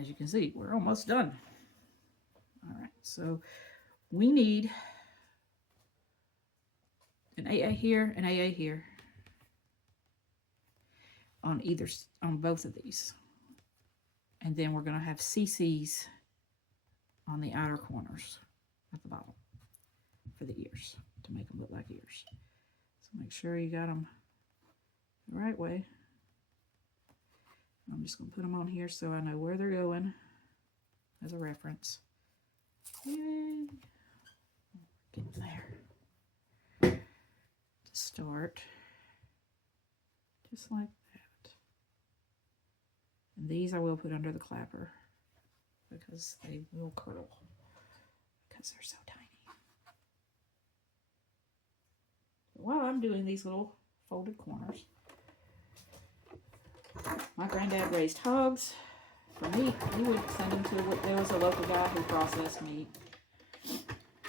As you can see, we're almost done. All right, so we need an AA here, an AA here on both of these. And then we're going to have CCs on the outer corners at the bottom for the ears to make them look like ears. So make sure you got them the right way. I'm just going to put them on here so I know where they're going as a reference. Yay. Get there. To start. Just like that. And these I will put under the clapper because they will curl because they're so tiny. But while I'm doing these little folded corners, my granddad raised hogs. For me, he would send them to, there was a local guy who processed meat.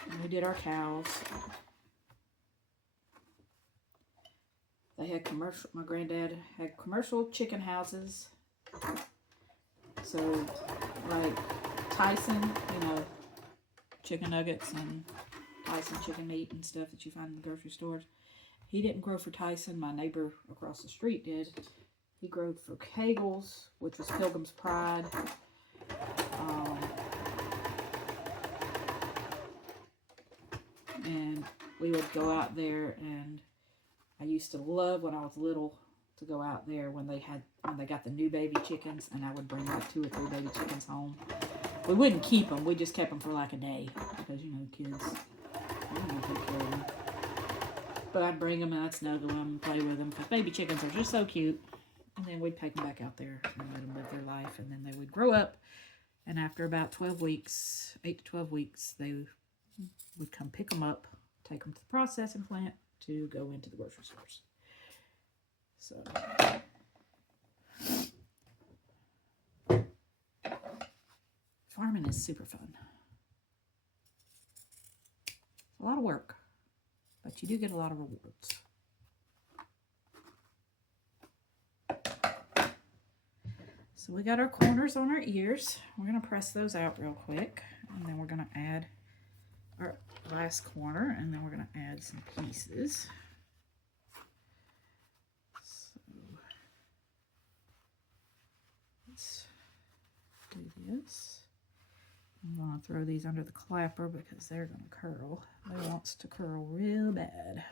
And we did our cows. They had commercial, my granddad had commercial chicken houses. So, like Tyson, you know, chicken nuggets and Tyson chicken meat and stuff that you find in the grocery stores. He didn't grow for Tyson. My neighbor across the street did. He grew for Kegel's, which was Pilgrim's Pride. And we would go out there, and I used to love when I was little to go out there when they got the new baby chickens, and I would bring like 2 or 3 baby chickens home. We wouldn't keep them. We just kept them for like a day because, you know, kids, they don't take care of them. But I'd bring them and I'd snuggle them and play with them because baby chickens are just so cute. And then we'd take them back out there and let them live their life. And then they would grow up. And after about 12 weeks, 8 to 12 weeks, they would come pick them up, take them to the processing plant to go into the grocery stores. So, farming is super fun. It's a lot of work, but you do get a lot of rewards. So we got our corners on our ears. We're going to press those out real quick. And then we're going to add our last corner. And then we're going to add some pieces. So let's do this. I'm going to throw these under the clapper because they're going to curl. They wants to curl real bad.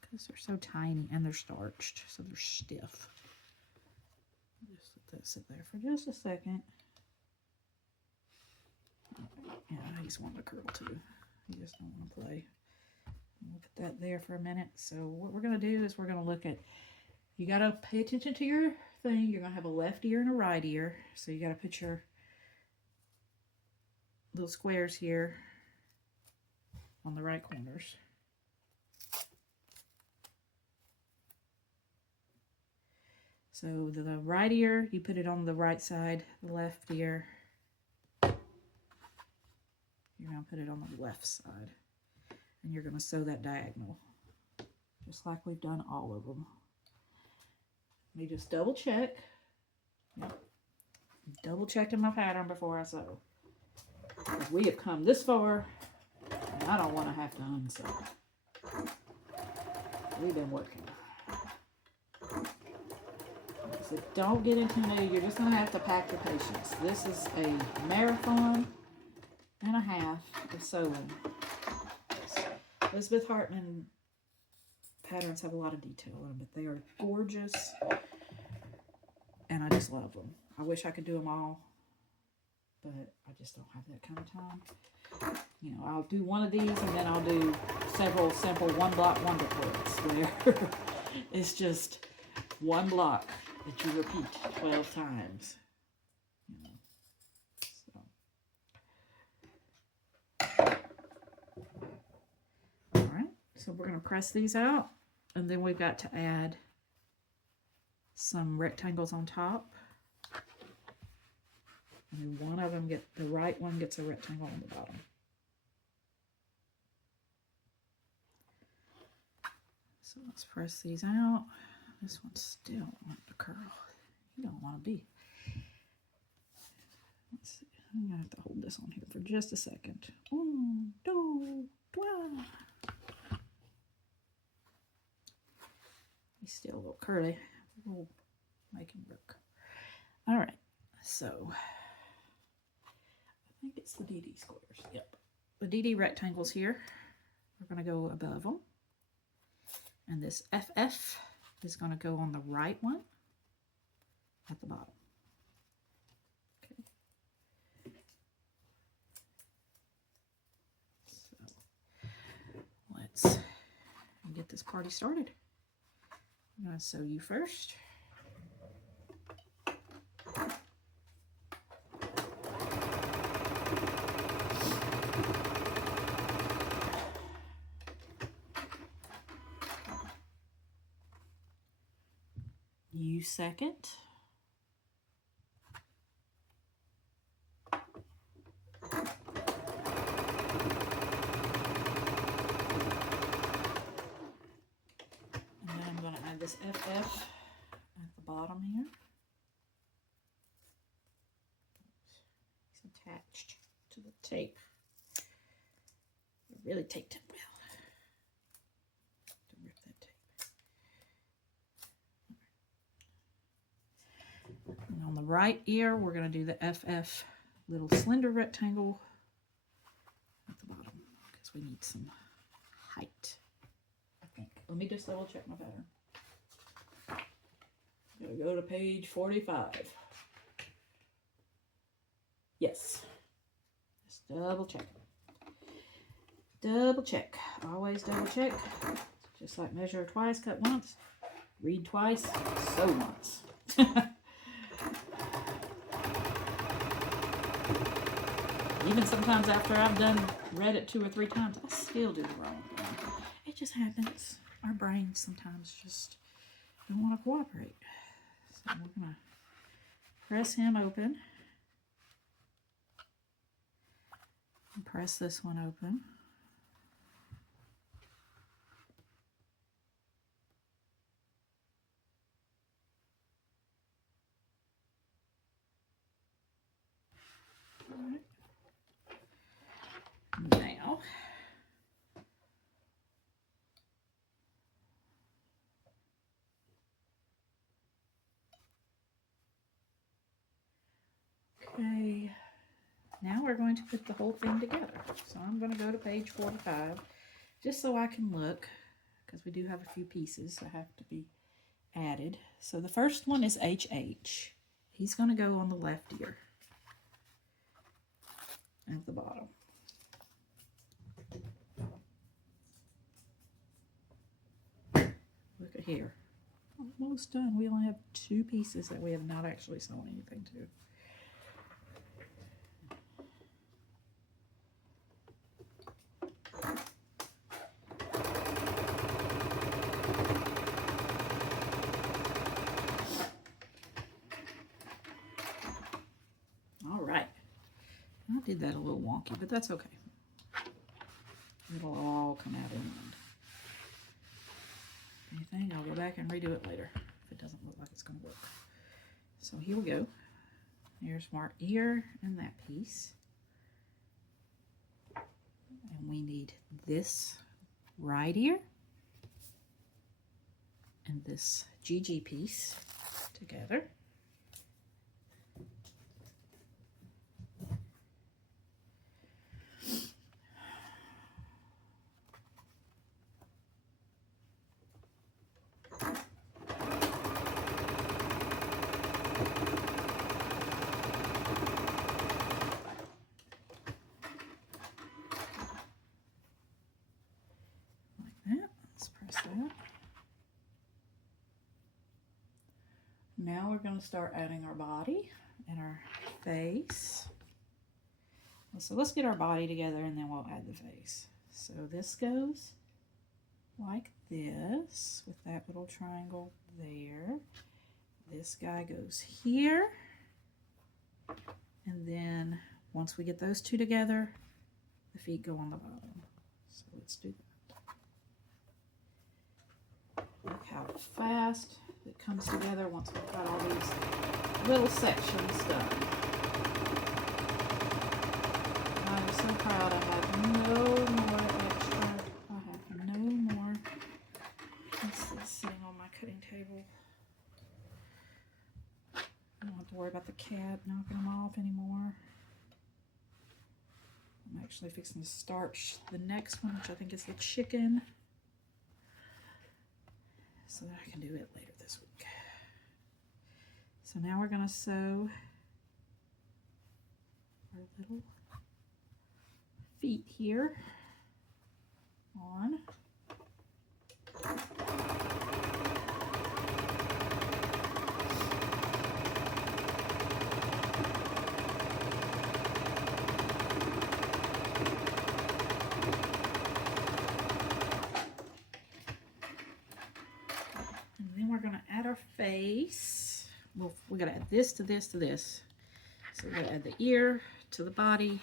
Because they're so tiny and they're starched. So they're stiff. Just let that sit there for just a second. Yeah, he's wanting to curl too. He just don't want to play. We'll put that there for a minute. So what we're going to do is we're going to look at, you got to pay attention to your thing. You're going to have a left ear and a right ear. So you got to put your little squares here on the right corners. So the right ear, you put it on the right side. The left ear, you're going to put it on the left side. And you're going to sew that diagonal. just like we've done all of them. Let me just double check. Yep. Double checking my pattern before I sew. We have come this far, and I don't want to have to unsew. We've been working. So don't get intimidated. You're just going to have to pack your patience. This is a marathon and a half of sewing. Elizabeth Hartman patterns have a lot of detail in them, but they are gorgeous, and I just love them. I wish I could do them all, but I just don't have that kind of time. You know, I'll do one of these, and then I'll do several simple one-block wonder quilts where it's just one block that you repeat 12 times. You know, so. All right, so we're going to press these out, and then we've got to add some rectangles on top. And one of them the right one gets a rectangle on the bottom. So let's press these out. This one still wants to curl. You don't want to be. Let's see. I'm going to have to hold this on here for just a second. 1, 2, 3. He's still a little curly. We'll make him work. All right. So I think it's the DD squares. Yep. The DD rectangles here. We're going to go above them. And this FF is going to go on the right one at the bottom. Okay. So let's get this party started. I'm going to sew you first. You second. And then I'm going to add this FF at the bottom here. It's attached to the tape. I really taped it well. To rip that tape. And on the right ear, we're going to do the FF little slender rectangle at the bottom because we need some height, I think. Let me just double check my pattern. Gotta go to page 45. Yes. Just double check. Double check. Always double check. Just like measure twice, cut once, read twice, sew once. Even sometimes after I've read it 2 or 3 times, I still do the wrong thing. It just happens. Our brains sometimes just don't want to cooperate. So we're going to press him open. And press this one open. All right. Now, okay, now we're going to put the whole thing together. So I'm going to go to page 45 just so I can look, because we do have a few pieces that have to be added. So the first one is HH. He's going to go on the left ear at the bottom. Look at here. Almost done. We only have 2 pieces that we have not actually sewn anything to. All right. I did that a little wonky, but that's okay. It'll all come out in the end. everything. I'll go back and redo it later if it doesn't look like it's going to work. So here we go. Here's our ear and that piece. And we need this right ear and this GG piece together. Now we're going to start adding our body and our face. So let's get our body together and then we'll add the face. So this goes like this with that little triangle there. This guy goes here. And then once we get those two together, the feet go on the bottom. So let's do that. Look how fast it comes together once we've got all these little sections done. I'm so proud I have no more extra. I have no more pieces sitting on my cutting table. I don't have to worry about the cat knocking them off anymore. I'm actually fixing to start the next one, which I think is the chicken, so that I can do it later this week. So now we're going to sew our little feet here on. We're going to add our face. Well, we got to add this to this to this. So we're going to add the ear to the body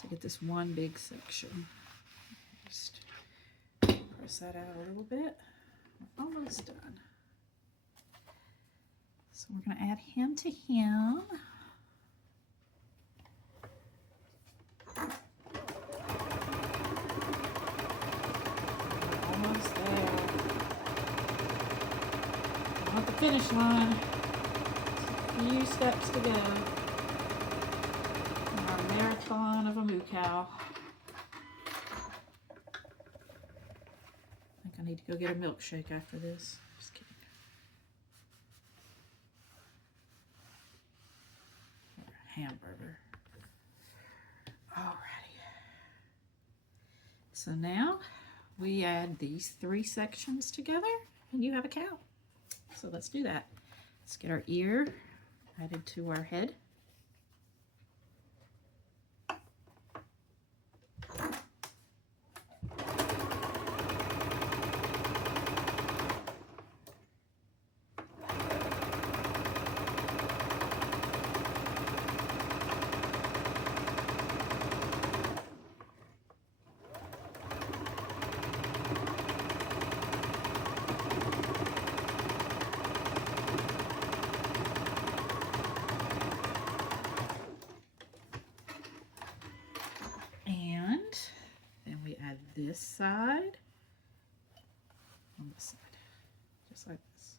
to get this one big section. Just press that out a little bit. We're almost done. So we're going to add him to him. We're almost there. At the finish line, a few steps to go in our marathon of a moo cow. I think I need to go get a milkshake after this. Just kidding. Or a hamburger. Alrighty. So now we add these three sections together and you have a cow. So let's do that. Let's get our ear added to our head. This side on this side, just like this.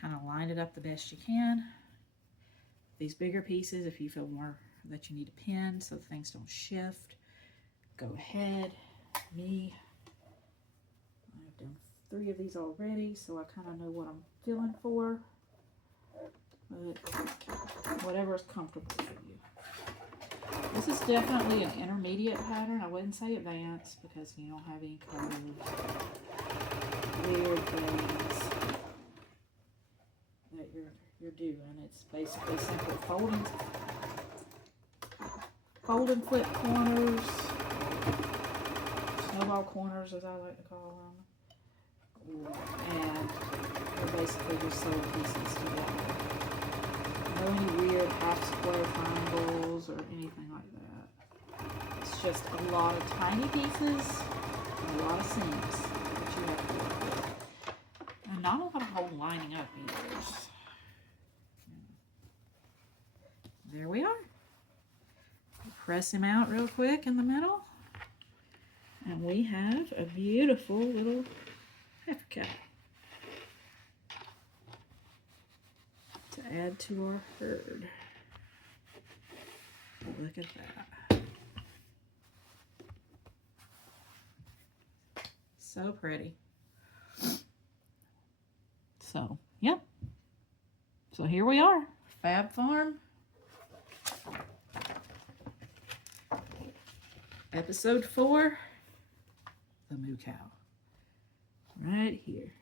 Kind of line it up the best you can. These bigger pieces, if you feel more that you need to pin so things don't shift, go ahead. Me, I've done 3 of these already, so I kind of know what I'm feeling for. But whatever is comfortable for you. This is definitely an intermediate pattern. I wouldn't say advanced because you don't have any kind of weird things that you're doing. It's basically simple folding flip corners, snowball corners as I like to call them, and they're basically just sewing pieces together. No any weird half square triangles or anything like that. It's just a lot of tiny pieces and a lot of seams that you have to work with. not a lot of hole lining up either. There we are. Press him out real quick in the middle. And we have a beautiful little heifer cow to add to our herd. Look at that. So pretty. So, yep. So here we are. Fab Farm. Episode 4. The Moo Cow. Right here.